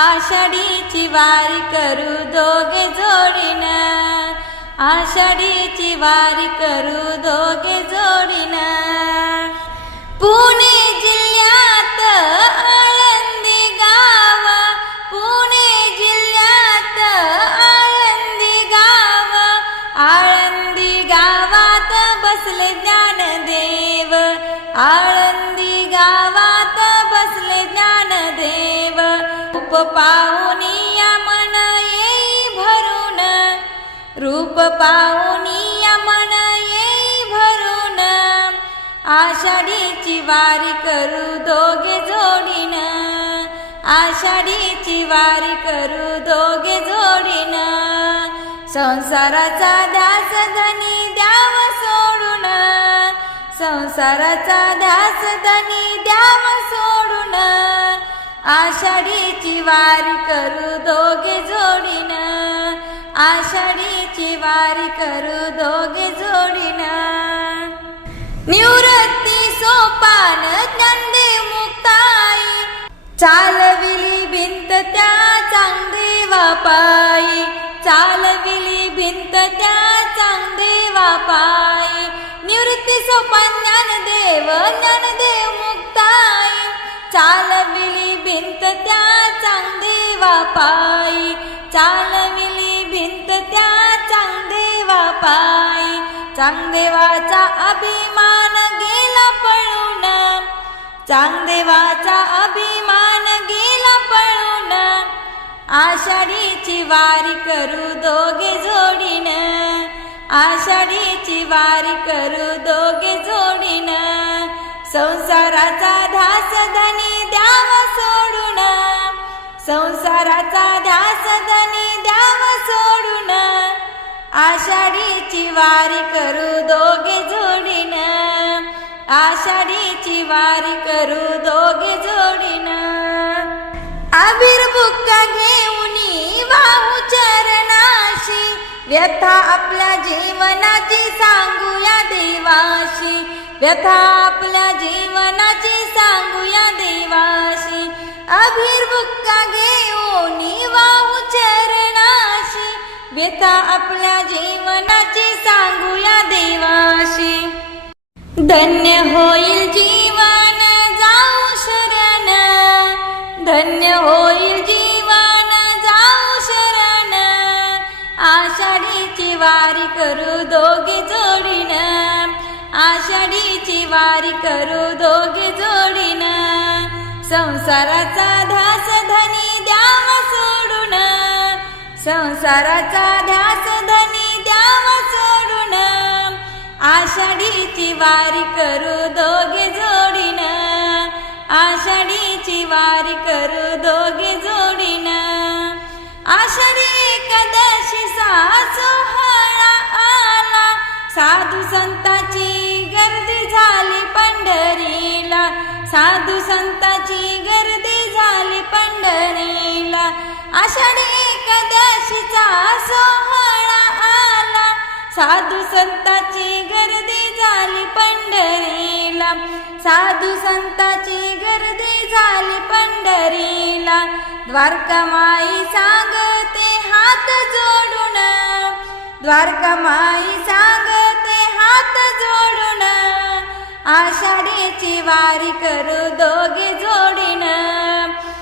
आषाढीची वारी करू दोघे जोडीन. आषाढीची वारी करू रूप पाहुनिया मन येई भरून आषाढीची वारी करू दोघे जोडीन. आषाढीची वारी करू दोघे जोडीन. संसाराचा ध्यास धनी द्याव सोडून. संसाराचा ध्यास धनी द्याव सोडून. आषाढीची वारी करू दोघे जोडीन. आषाढीची वारी करू दोघे जोडीना. निवृत्ती सोपान ज्ञानदे मुक्ताई. चालविली भिंत त्या चांगदेवा पायी चालविली भिंत त्या चांगदेवा पायी निवृत्ती सोपान ज्ञानदेव ज्ञानदेव मुक्ताई. चालविली भिंत त्या चांगदेवा पायी चालविली चांगदेवाचा अभिमान गेला पळून. चांगदेवाचा अभिमान गेला पळून. आषाढीची वारी करू दोघे जोडीन. आषाढीची वारी करू दोघे जोडीन. संसाराचा ध्यास धनी द्याव सोडून. संसाराचा ध्यास धनी द्याव सोडून. आषाढीची वारी करू दोघे जोडीन. आषाढीची वारी करू दोघे जोडीन. आबिर बुक्का घेऊनी वाहू चरणाशी. व्यथा आपल्या जीवनाची सांगूया देवाशी. व्यथा आपल्या जीवनाची सांगूया देवाशी. अभिर्भुक्का घेऊन घेऊनी वाहू व्यथा आपल्या जीवनाची सांगूया देवाशी. धन्य होईल जीवन जाऊ शरण. धन्य होईल जीवन जाऊ शरण. आषाढीची वारी करू दोघे जोडीन. आषाढीची वारी करू दोघे जोडीन. संसाराचा धा संसाराचा ध्यास धनी द्याव सोडून. आषाढीची वारी करू दोघे जोडीन. आषाढीची वारी करू दोघे जोडीन. आषाढी एकादशी सोहळा आला. साधू संताची आषाढी एकादशीचा सोहळा आला. साधू संताची गर्दी झाली पंढरीला. साधू संताची गर्दी झाली पंढरीला. द्वारकामाई सांगते हात जोडून. द्वारकामाई सांगते हात जोडून. आषाढीची वारी करू दोघे जोडीन.